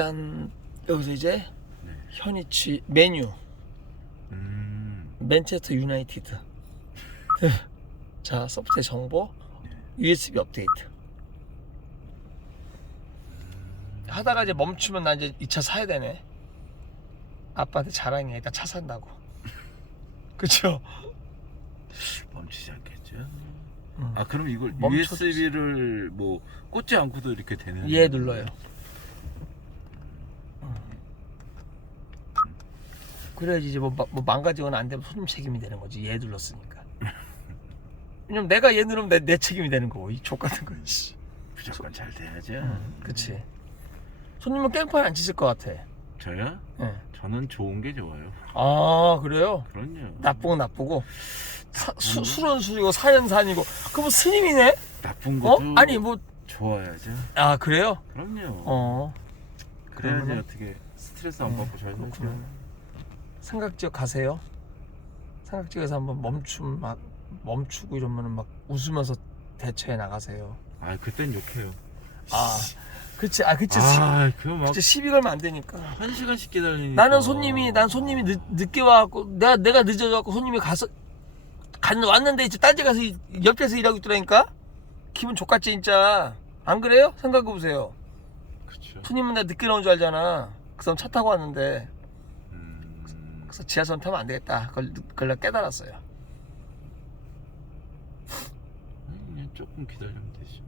짠 여기서 이제 네. 현이치 메뉴 음. 맨체스터 유나이티드 자 소프트웨어 정보 USB 업데이트 하다가 이제 멈추면 나 이제 이 차 사야 되네 아빠한테 자랑해 일단 차 산다고 그쵸? 멈추지 않겠죠? 음. 아 그럼 이걸 멈춰- USB를 뭐 꽂지 않고도 이렇게 되는? 얘 눌러요 그래야지 이제 뭐, 마- 뭐 망가지거나 안 되면 손님 책임이 되는 거지 얘 눌렀으니까 왜냐면 내가 얘 누르면 내, 내 책임이 되는 거고 이 족 같은 거 씨. 무조건 잘 돼야죠. 음, 그치 손님은 깽판 안 치실 것 같아 저요? 예. 저는 좋은 게 좋아요. 아 그래요? 그럼요. 나쁘고 나쁘고 사, 수, 술은 술이고 사연 산이고 그럼 스님이네? 나쁜 어? 것도 아니 뭐 좋아야죠. 아 그래요? 그럼요. 어 그래야지 그러면은- 어떻게 스트레스 안 네, 받고 잘 그렇구나. 삼각지역 가세요? 삼각지역에서 한번 멈춤 막 멈추고 이러면은 막 웃으면서 대처해 나가세요 아 그땐 욕해요. 아 그치 아 그치 아 그거 막 그치 시비 걸면 안 되니까 한 시간씩 기다리니까. 나는 손님이 난 손님이 늦, 늦게 와갖고 내가 내가 늦어져갖고 손님이 가서 간 왔는데 이제 딴 데 가서 이- 옆에서 일하고 있더라니까 기분 족같지 진짜 안 그래요? 생각해 보세요 그쵸. 손님은 내가 늦게 나온 줄 알잖아 그 사람 차 타고 왔는데 음. 그래서 지하철 타면 안 되겠다. 그걸, 그걸 깨달았어요. 그냥 조금 기다리면 되지.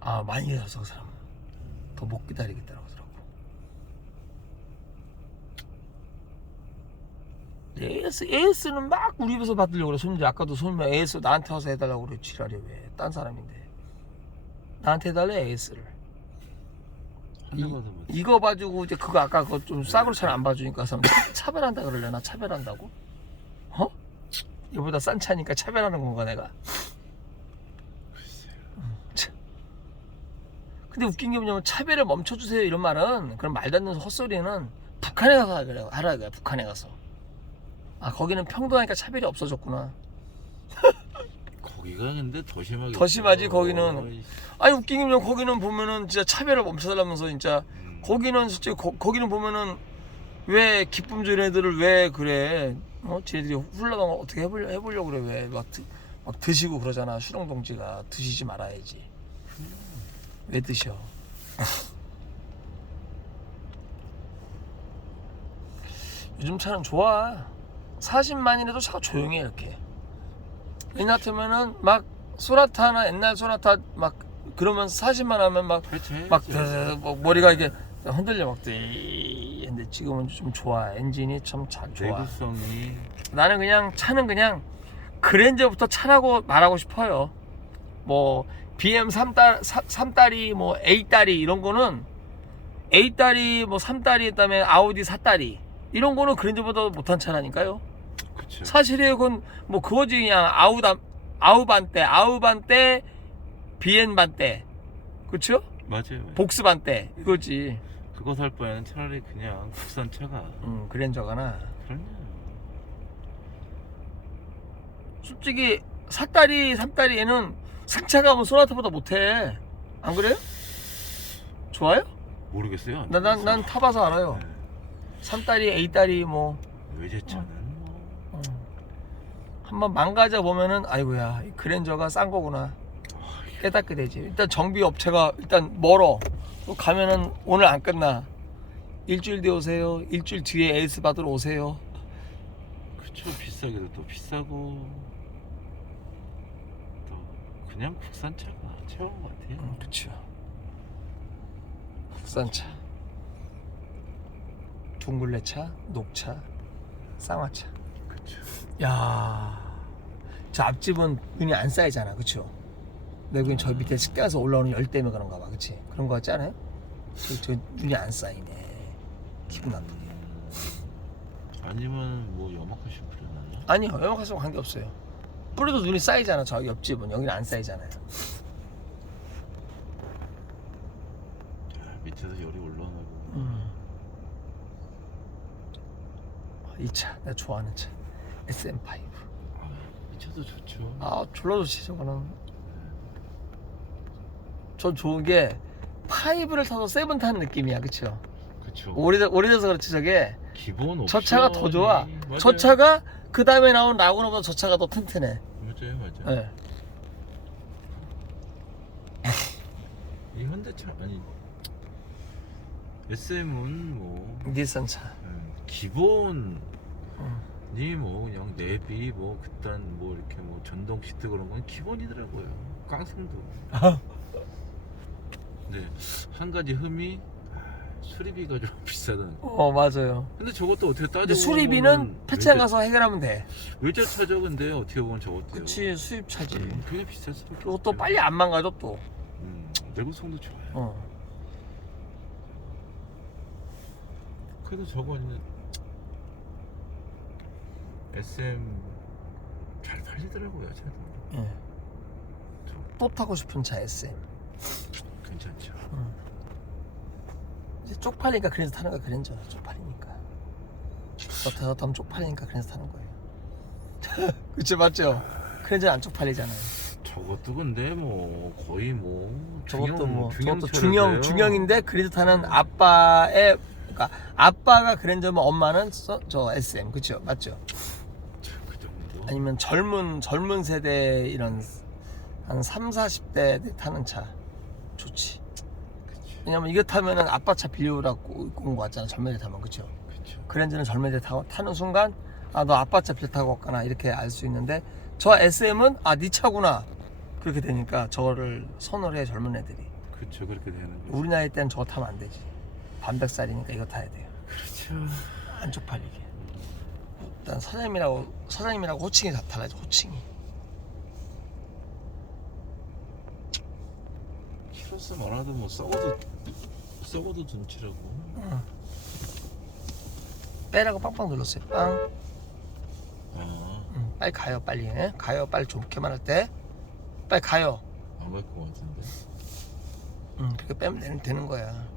아 많이 기다렸어 그 사람은 더못 기다리겠다고 하더라고. AS, AS는 막 우리 집에서 받으려고 그래. 손님들 아까도 손님 AS 나한테 와서 해달라고 그래 지랄이 왜 딴 사람인데. 나한테 해달래 AS를. 한 이-. 이거 봐주고 이제 그거 아까 그거 좀 싸구려 잘안 봐주니까 그 사람 차, 차별한다 그러려나 차별한다고? 어? 이보다 싼 차니까 차별하는 건가 내가? 참. 근데 웃긴 게 뭐냐면 차별을 멈춰주세요 이런 말은 그런 말도 안 되는 헛소리는 북한에 가서 하라 하라 그래 북한에 가서 아 거기는 평등하니까 차별이 없어졌구나 거기가 근데 더 심하게. 더 심하지, 거기는. 아니 웃긴 게 뭐냐면 거기는 보면은 진짜 차별을 멈춰달라면서 진짜 음. 거기는 진짜 거, 거기는 보면은 왜 기쁨 주는 애들을 왜 그래? 어? 쟤들이 훌라당 어떻게 해보려 해보려고 그래? 왜막 막 드시고 그러잖아. 수령 동지가. 드시지 말아야지. 왜 드셔? 요즘 차는 좋아. 40만이라도 차가 조용해 이렇게 옛날 같으면은 막 소나타나 옛날 소나타 막 그러면 40만 하면 막. 막뭐 머리가 이게 흔들려 막 띠. 근데 지금은 좀 좋아. 엔진이 참 잘 좋아. 내구성이 나는 그냥 차는 그냥 그랜저부터 차라고 말하고 싶어요. 뭐 BM 3딸 3딸이 뭐 A딸이 이런 거는 A딸이 뭐 3딸이 그다음에 아우디 4딸이 이런 거는 그랜저보다 못한 차라니까요. 그렇죠. 사실이에요. 그건 뭐 그거지 그냥 아우다 아우반대 아우반대 BN 반대 그렇죠? 맞아요. 맞아요. 복스 반대 이거지. 그거 살 바에는 차라리 그냥 국산 차가. 음, 그랜저가나 그럼요. 솔직히 사다리 삼다리 얘는 승차가 뭐 소나타보다 못해 안 그래요? 좋아요? 모르겠어요. 난난 난 타봐서 알아요 네. 삼다리 A다리 뭐 외제차는. 한번 망가져 보면은 아이고야 이 그랜저가 싼 거구나. 깨닫게 되지. 일단 정비 업체가 일단 멀어. 또 가면은 오늘 안 끝나. 일주일 뒤에 오세요. 일주일 뒤에 에이스 받으러 오세요. 그쵸 비싸게도 또 비싸고. 또 그냥 국산 차가 최고인 것 같아요. 음, 그쵸. 국산차. 둥글레차 녹차 쌍화차. 야, 저 앞집은 눈이 안 쌓이잖아, 그쵸? 내가 저 밑에 습가에서 올라오는 열 때문에 그런가 봐, 그치? 그런 거 같지 않아요? 저, 저 눈이 안 쌓이네. 기분 나쁘게. 아니면 뭐 염화카시 뿌려놨나? 아니요, 영화가서 관계 없어요. 뿌려도 눈이 쌓이잖아, 저 옆집은. 여기는 안 쌓이잖아요. 아, 밑에서 열이 올라오나 보고. 음. 이 차, 내가 좋아하는 차. SM5. 아, 이 차도 좋죠. 아, 졸라 좋지, 저거는. 전 좋은 게, 5를 타서 7 타는 느낌이야, 그쵸? 그쵸. 오래돼, 오래돼서 그렇지 저게 기본 저 차가 더 좋아. 저 차가 그 다음에 나온 라구나보다 저 차가 더 튼튼해 맞아요, 맞아요. 예. 이 현대차 아니 SM은 뭐 닛산 차 음, 기본이 음. 뭐 그냥 내비 뭐 그딴 뭐 이렇게 뭐 전동 시트 그런 건 기본이더라고요. 깡통도. 네, 한 가지 흠이 아, 수리비가 좀 비싸다는. 거. 어 맞아요 근데 저것도 어떻게 따져 근데 수리비는 폐차장 가서 해결하면 돼 외제차죠 근데 어떻게 보면 저것도요. 그치 수입 차지 음, 그게 비쌀 수밖에. 또 빨리 안 망가져 또 음, 내구성도 좋아요. 어. 그래도 저거는 SM 잘 팔리더라고요 차도. 예. 또 타고 싶은 차 SM 괜찮죠. 이제 쪽팔리니까 그래서 타는 거야 그랜저. 쪽팔리니까. 너 타서 타면 쪽팔리니까 그래서 타는 거예요. 그치 맞죠? 그랜저 안 쪽팔리잖아요. 저것도 근데 뭐 거의 뭐 저것도 중형, 뭐 저것도 중형 차라서요. 중형인데 그래도 타는 아빠의 그러니까 아빠가 그랜저면 엄마는 저, 저 SM 그쵸? 맞죠? 아니면 젊은 젊은 세대 이런 한 3, 40대 타는 차 좋지. 왜냐면 이거 타면은 아빠 차 빌려오라고 공고 왔잖아 젊은 애 타면. 그쵸? 그쵸. 그랜저는 젊은 애 타고 타는 순간 아 너 아빠 차 빌려 타고 왔구나 이렇게 알 수 있는데 저 SM은 아네 차구나. 그렇게 되니까 저거를 선호를 해 젊은 애들이. 그쵸 그렇게 되는 거죠 우리 나이 때는 저거 타면 안 되지. 반백살이니까 이거 타야 돼요. 그렇죠. 안 쪽 팔리게 일단 사장님이라고 사장님이라고 호칭이 다 달라져 호칭이. 키로수 많아도 뭐 썩어도 썩어도 눈치라고. 빼라고 빵빵 눌렀어요. 빵. 아안 응, 빨리 가요 빨리. 예? 가요 빨리 좋게 말할 때. 빨리 가요. 갈것 같은데. 응, 그렇게 빼면 되는, 되는 거야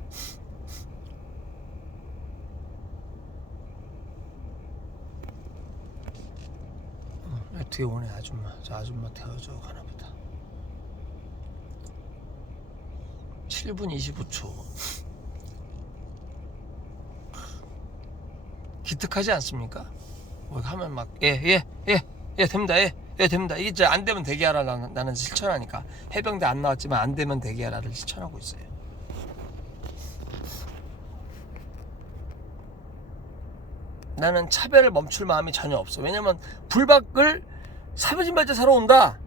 뒤에 오네 아줌마. 저 아줌마 태워줘 가나보다. 7분 29초. 기특하지 않습니까? 뭐 하면 막 예 예 예예 됩니다. 예예 됩니다. 이게 이제 안 되면 대기하라 나는, 나는 실천하니까. 해병대 안 나왔지만 안 되면 대기하라를 실천하고 있어요. 나는 차별을 멈출 마음이 전혀 없어. 왜냐면 불박을 사무진발제 사러 온다.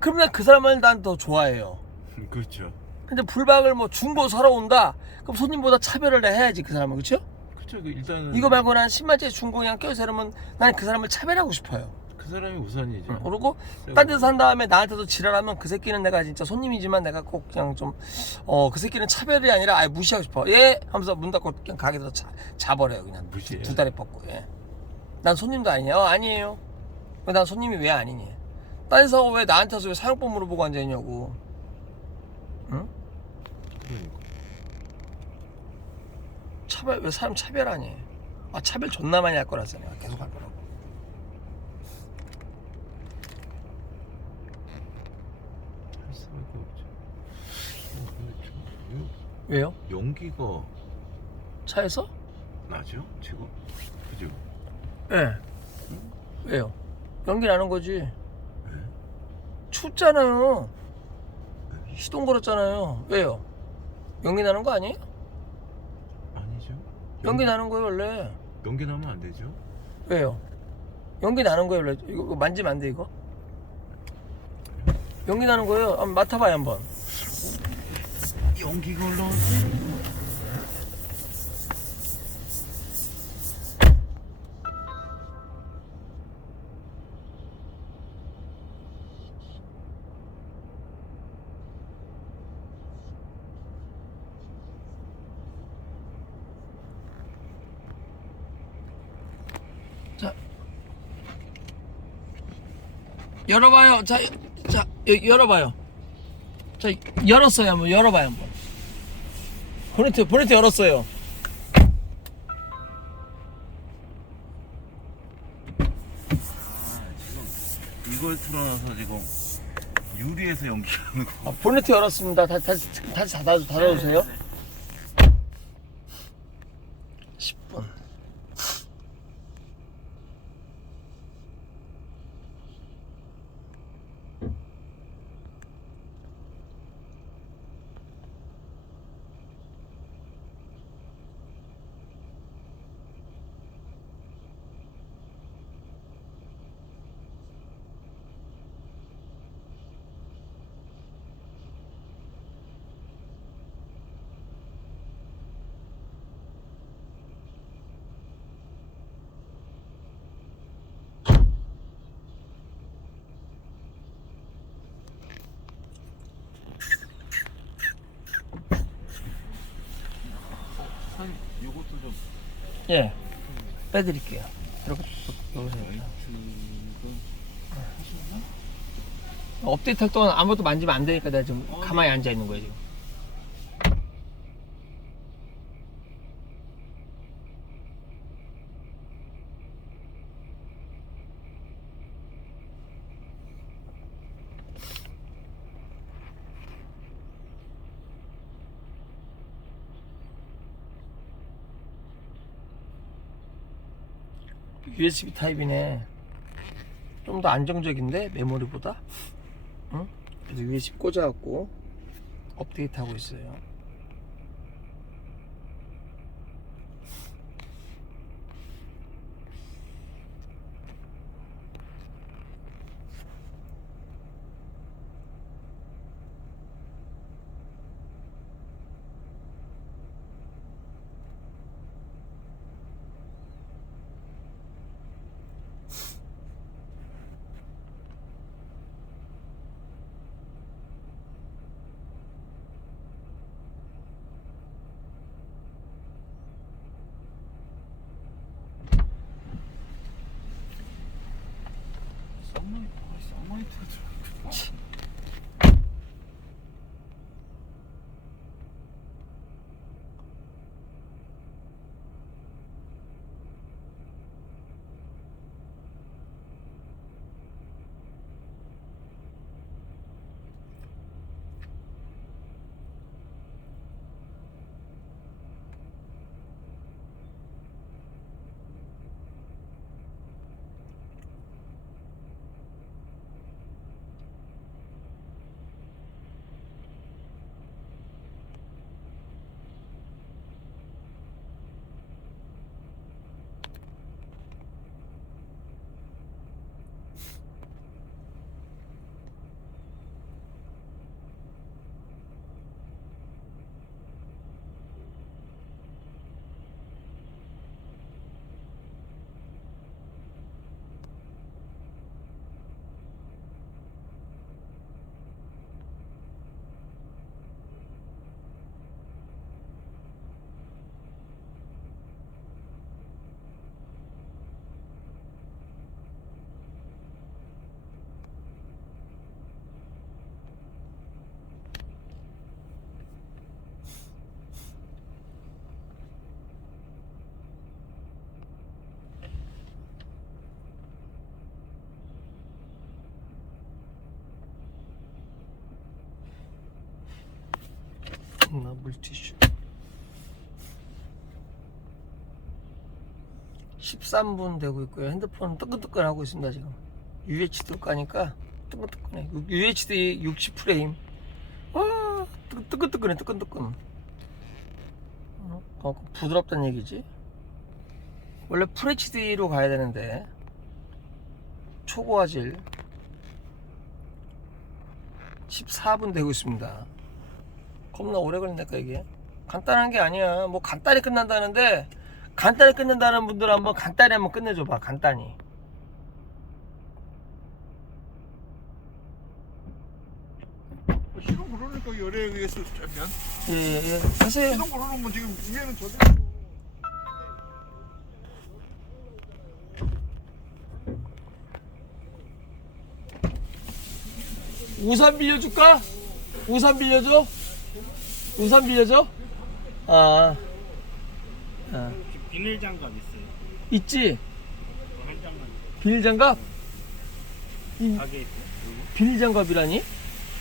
그러면 그 사람을 난 더 좋아해요. 그렇죠. 근데 불박을 뭐 중고 사러 온다. 그럼 손님보다 차별을 해야지 그 사람은 그렇죠? 그렇죠. 그 일단은 이거 말고 난 10만짜리 중고 그냥 껴서 이러면 나는 그 사람을 차별하고 싶어요. 그 사람이 우선이죠. 응, 그리고 딴 데서 산 다음에 나한테도 지랄하면 그 새끼는 내가 진짜 손님이지만 내가 꼭 그냥 좀어그 새끼는 차별이 아니라 아예 무시하고 싶어. 예? 하면서 문 닫고 그냥 가게에서 자, 자버려요 그냥. 무시해요? 두 다리 뻗고 예 난 손님도 아니냐 어, 아니에요 왜 난 손님이 왜 아니니? 딴 데서 왜 나한테 와서 왜 사용법 물어보고 앉아있냐고. 응? 그러니까. 차별 왜 사람 차별하니? 아 차별 존나 많이 할 거라서 내가 계속 할 거라고. 할 수밖에 없죠. 어, 근데 왜요? 연기가 차에서? 나죠? 지금? 그죠 예. 왜요? 연기 나는 거지. 춥잖아요. 시동 걸었잖아요. 왜요? 연기 나는 거 아니에요? 아니죠. 연기 나는 거예요 원래. 연기 나면 안 되죠. 왜요? 연기 나는 거예요 원래. 이거 만지면 안 돼 이거? 연기 나는 거예요. 한번 맡아봐요 한번. 연기가 올라와 열어봐요. 자, 자 여- 열어봐요. 자 열었어요 한번. 열어봐요 한번. 보네트 보네트 열었어요. 지금 이걸 틀어놔서 지금 유리에서 연기하는 거. 아, 보네트 열었습니다. 다, 다, 다시 닫아, 닫아주세요. 예. 빼드릴게요. 이렇게 여기서 업데이트 할 동안 아무것도 만지면 안 되니까 내가 지금 가만히 앉아 있는 거예요 지금. USB 타입이네. 좀 더 안정적인데 메모리보다. 응? 그래서 USB 꽂아갖고 업데이트 하고 있어요. 썬라이트 아, 썬라이트가 들어. 나 물티슈. 13분 되고 있고요. 핸드폰은 뜨끈뜨끈 하고 있습니다 지금. UHD 가니까 뜨끈뜨끈해. UHD 60 프레임. 와 뜨- 뜨끈뜨끈해 뜨끈뜨끈. 어, 어, 부드럽다는 얘기지. 원래 FHD로 가야 되는데 초고화질 14분 되고 있습니다. 겁나 오래 걸린다니까 이게. 간단한 게 아니야. 뭐 간단히 끝난다는데 간단히 끝낸다는 분들 한번 간단히 한번 끝내줘 봐 간단히. 시동 걸어놓으니까 열에 의해서 되면? 예예 하세요. 시동 걸어놓으면 지금 위에는 저기 우산 빌려줄까? 우산 빌려줘? 우산 빌려줘? 아, 아. 비닐 장갑 있어요. 있지? 한 장만 비닐 장갑? 이 가게 있어요. 비닐 장갑이라니?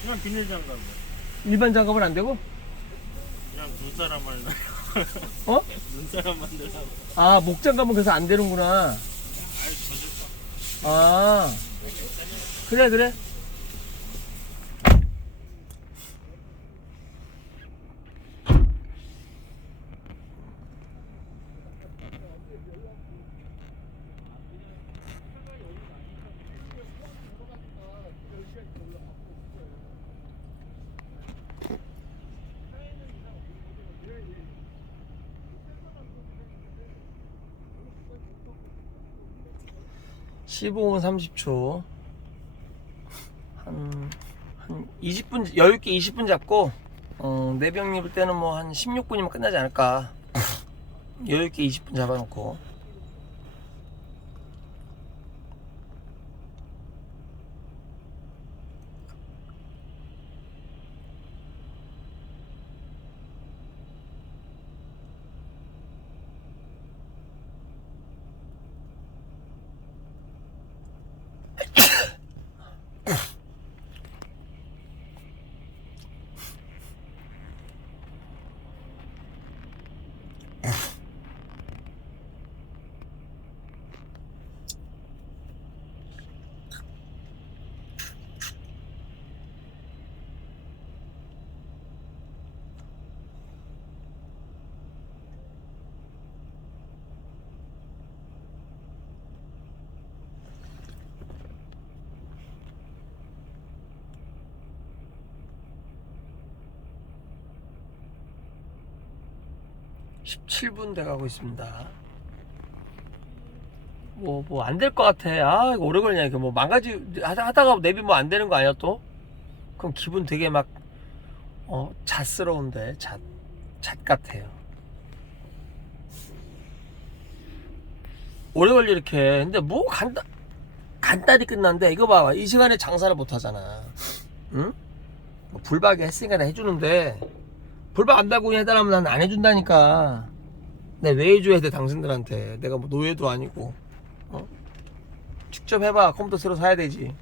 그냥 비닐 장갑이요. 일반 장갑은 안 되고? 그냥 눈사람 말로 어? 눈사람 사람 만들라고. 아 목장 가면 그래서 안 되는구나. 아유. 아 그래 그래. (15분 30초) 한, 한 20분, 여유있게 20분 잡고, 어, 내병 입을 때는 뭐 한 16분이면 끝나지 않을까. 여유있게 20분 잡아놓고. (17분) 돼가고 있습니다. 뭐 뭐 안 될 것 같아. 아 이거 오래 걸리냐 이거. 뭐 망가지 하다, 하다 가 내비 뭐 안 되는 거 아니야 또? 그럼 기분 되게 막 어, 잣스러운데 잣, 잣 같아요. 오래 걸려 이렇게. 근데 뭐 간단 간단히 끝난데 이거 봐봐 이 시간에 장사를 못 하잖아. 응? 뭐 불박이 했으니까 해주는데 불박 안 달고 해달라면 난 안 해준다니까. 내가 왜 해줘야 돼 당신들한테. 내가 뭐 노예도 아니고. 어? 직접 해봐. 컴퓨터 새로 사야 되지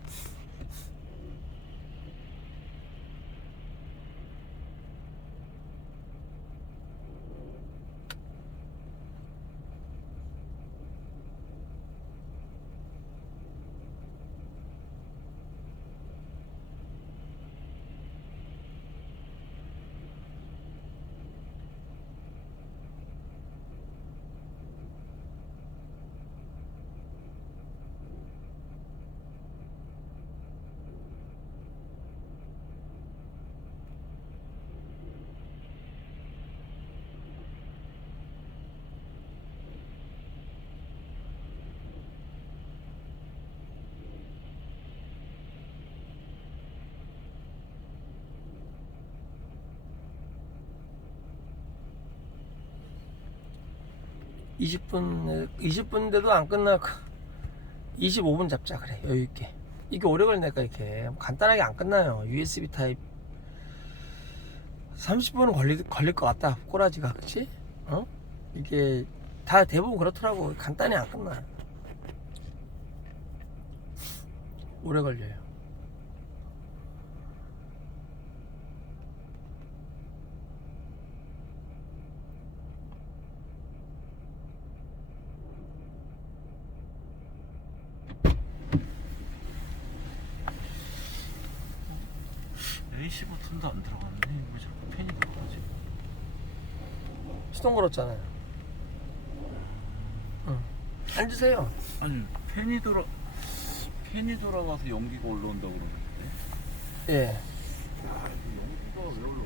이십 분 20분인데도 안 끝나 25분 잡자 그래. 여유 있게. 이게 오래 걸리니까 이렇게 간단하게 안 끝나요. USB 타입. 30분은 걸릴, 걸릴 것 같다 꼬라지가. 그치? 어? 이게 다 대부분 그렇더라고. 간단히 안 끝나 오래 걸려요 버튼도 안 들어갔네. 왜 자꾸 팬이 들어가지? 시동 걸었잖아요. 응. 앉으세요. 아니 팬이 돌아 팬이 돌아가서 연기가 올라온다고 그러는데? 예. 야 이거 연기가 왜 올라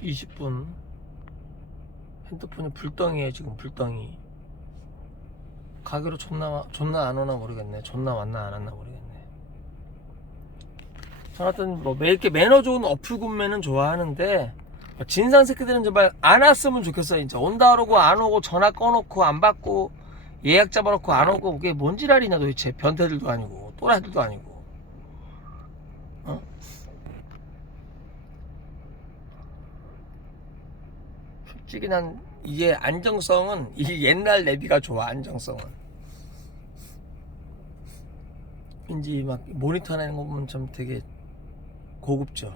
20분 핸드폰이 불덩이에요 지금 불덩이. 가게로 존나 와- 존나 안 오나 모르겠네. 존나 왔나 안 왔나 모르겠네. 저 하여튼 뭐 매- 이렇게 매너 좋은 어플 구매는 좋아하는데 진상 새끼들은 제발 안 왔으면 좋겠어 진짜. 온다 그러고 안 오고 전화 꺼놓고 안 받고 예약 잡아놓고 안 오고 그게 뭔 지랄이냐 도대체. 변태들도 아니고 또라이들도 아니고 어? 솔직히 난 이게 안정성은 이 옛날 내비가 좋아 안정성은. 왠지 막 모니터 하는 거 보면 좀 되게 고급져.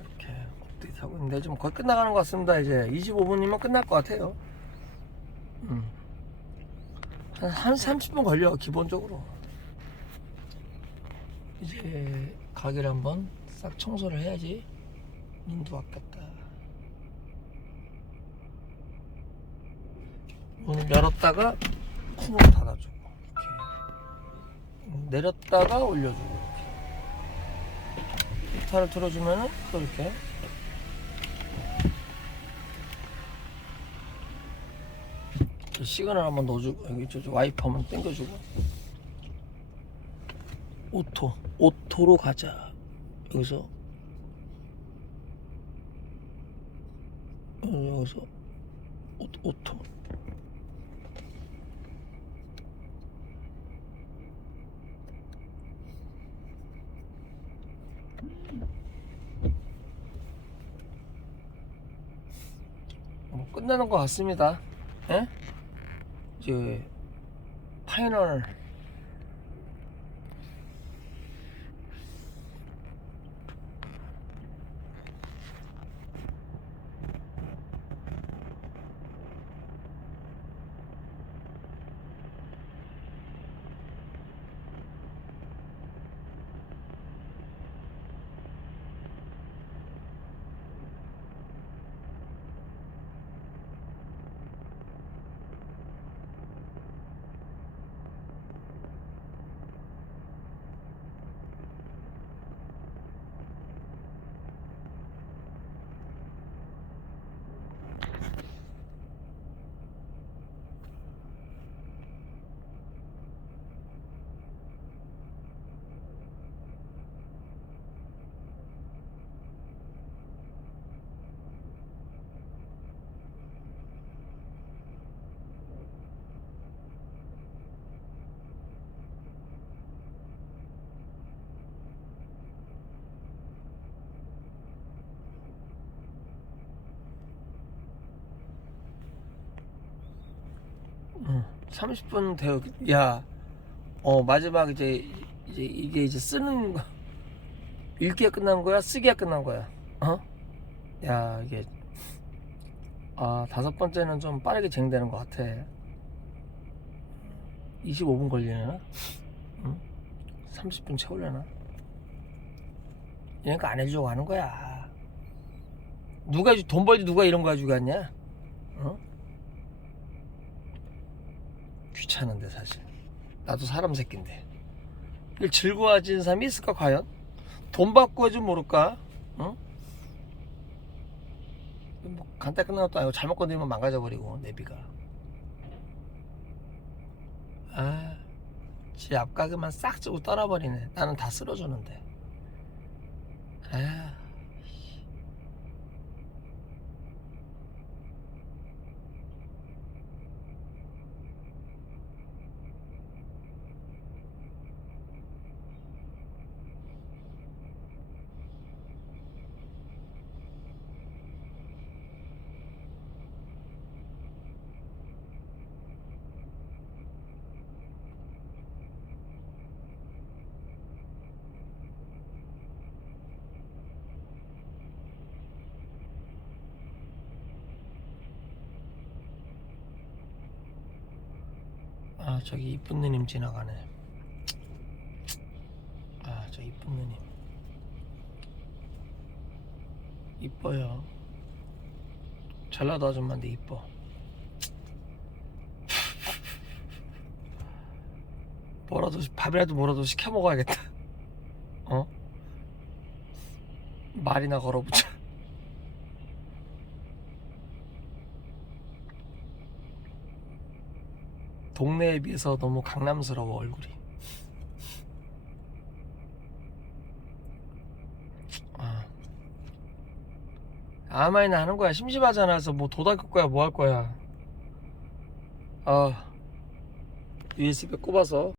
이렇게 업데이트 하고 있는데 좀 거의 끝나가는 것 같습니다. 이제 25분이면 끝날 것 같아요. 음. 한, 한 30분 걸려 기본적으로. 이제 가게를 한번 싹 청소를 해야지 눈도 아깝다. 문을 열었다가 쿵으로 닫아주고 이렇게. 음, 내렸다가 올려주고 이렇게. 기타를 들어주면은 또 이렇게 저 시그널 한번 넣어주고 여기 저, 저 와이프 한번 당겨주고 오토 오토로 가자 여기서 어, 여기서 오, 오토 뭐 끝나는 것 같습니다. 예? 이제 파이널 응, 30분 되어 야, 어 마지막 이제 이제 이게 이제 쓰는 거 읽기가 끝난 거야, 쓰기가 끝난 거야, 어? 야 이게 아 다섯 번째는 좀 빠르게 진행되는 것 같아. 25분 걸리려나? 응? 30분 채우려나? 얘가 안 해주려고 하는 거야. 누가 돈 벌지 누가 이런 거 가지고 갔냐? 어? 귀찮은데 사실 나도 사람 새끼인데 이걸 즐거워하지는 사람이 있을까 과연? 돈 받고 해좀 모를까? 응? 뭐 간단 끝난 것도 아니고 잘못 건드리면 망가져 버리고 내비가 아, 지 앞가게만 싹 주고 떠나버리네 나는 다 쓸어주는데 아 아 저기 이쁜 누님 지나가네. 아 저 이쁜 누님. 이뻐요. 전라도 아줌마인데 이뻐. 뭐라도 밥이라도 뭐라도 시켜 먹어야겠다. 어? 말이나 걸어보자. 동네에 비해서 너무 강남스러워 얼굴이. 아. 아무 말이나 하는 거야. 심심하잖아. 그래서 뭐 도닥일 거야, 뭐 할 거야. 아. USB 꼽아서